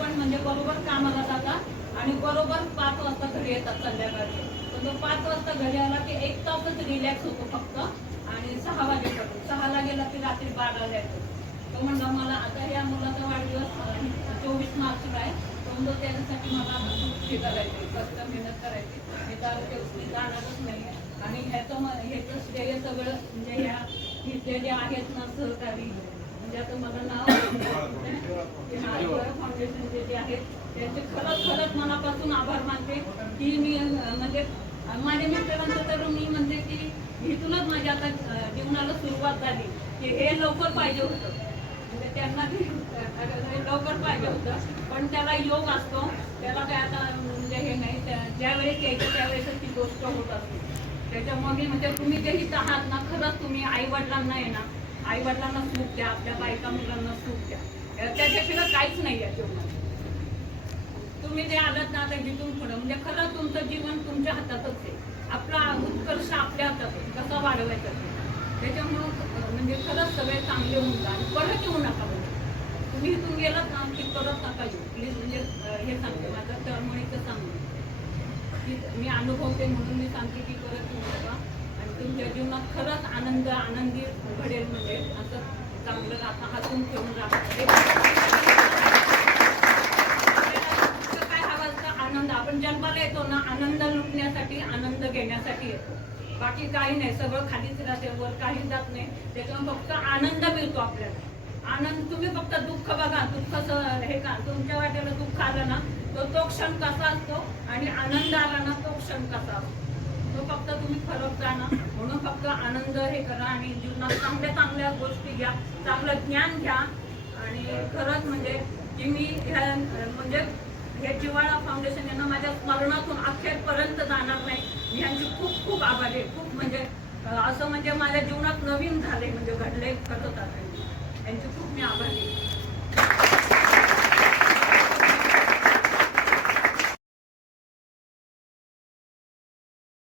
पण म्हणजे बरोबर कामाला जातात आणि बरोबर 5 वाजता घरी येतात संध्याकाळचे. पण तो 5 वाजता घरी आला की 1 तासच रिलॅक्स होतो फक्त आणि 6 वाजेपर्यंत 6ला गेला की रात्री 12ला येतो. तो म्हणला मला आता या मुलाचा वाढदिवस 24 मार्चला आहे. तो म्हणतो त्याच्यासाठी मला हे करायचं कष्ट मेहनत करायची. हे तर ते जाणारच नाही. आणि ह्याचं श्रेय सगळं म्हणजे ह्या इथले जे आहेत ना सहकारी म्हणजे आता मला नाव फाउंडेशनचे जे आहेत त्यांचे खरंच मनापासून आभार मानते की मी म्हणजे माझ्या मिस्टरांचं तर मी म्हणते की इथूनच माझ्या आता जीवनाला सुरुवात झाली की हे लवकर पाहिजे होतं. म्हणजे त्यांना लवकर पाहिजे होतं पण त्याला योग असतो. त्याला काय आता म्हणजे हे नाही ज्यावेळेस यायचं त्यावेळेसच ती गोष्ट होत असते. त्याच्यामुळे मी म्हणजे तुम्ही जे हित आहात ना खरंच तुम्ही आईवडिलांना आहे ना आईवडिलांना सूट द्या. आपल्या बायका मुलांना सूट द्या. त्याच्याशिवाय काहीच नाही आहे जीवनात. तुम्ही जे आलात ना आता इथून पुढं म्हणजे खरं तुमचं जीवन तुमच्या हातातच आहे. आपला उत्कर्ष आपल्या हातात कसा वाढवायचा त्याच्यामुळं म्हणजे खरंच सगळे चांगले होऊन जा. परत येऊ नका म्हणजे तुम्ही इथून गेलात ना की परत नका येऊ प्लीज. म्हणजे हे सांगते माझं तळमळीचं सांगते की मी अनुभवते म्हणून मी सांगते की परत येऊ नका आणि तुमच्या जीवनात खरंच आनंदी घडेल. म्हणजे असं चांगलं राहता हसून ठेवून राहता. आनंद आपण जन्माला येतो ना आनंद लुटण्यासाठी आनंद घेण्यासाठी येतो. बाकी काही नाही. सगळं खालीच राहते वर काही जात नाही. त्याच्यामुळे फक्त आनंद मिळतो आपल्याला. आनंद तुम्ही फक्त दुःख बघा. दुःख हे का तुमच्या वाट्याला दुःख आलं ना तो क्षण कसा असतो आणि आनंद आला ना तो क्षण कसा असतो तो फक्त तुम्ही फरक जाणा. म्हणून फक्त आनंद हे करा आणि जीवनात चांगल्या गोष्टी घ्या. चांगलं ज्ञान घ्या. आणि खरंच म्हणजे की मी म्हणजे हे जिव्हाळा फाउंडेशन यांना माझ्या स्मरणातून अखेरपर्यंत जाणार नाही. मी यांची खूप आभारी आहे. खूप म्हणजे असं म्हणजे माझ्या जीवनात नवीन झाले म्हणजे घडले खरंच यांची खूप मी आभारी आहे.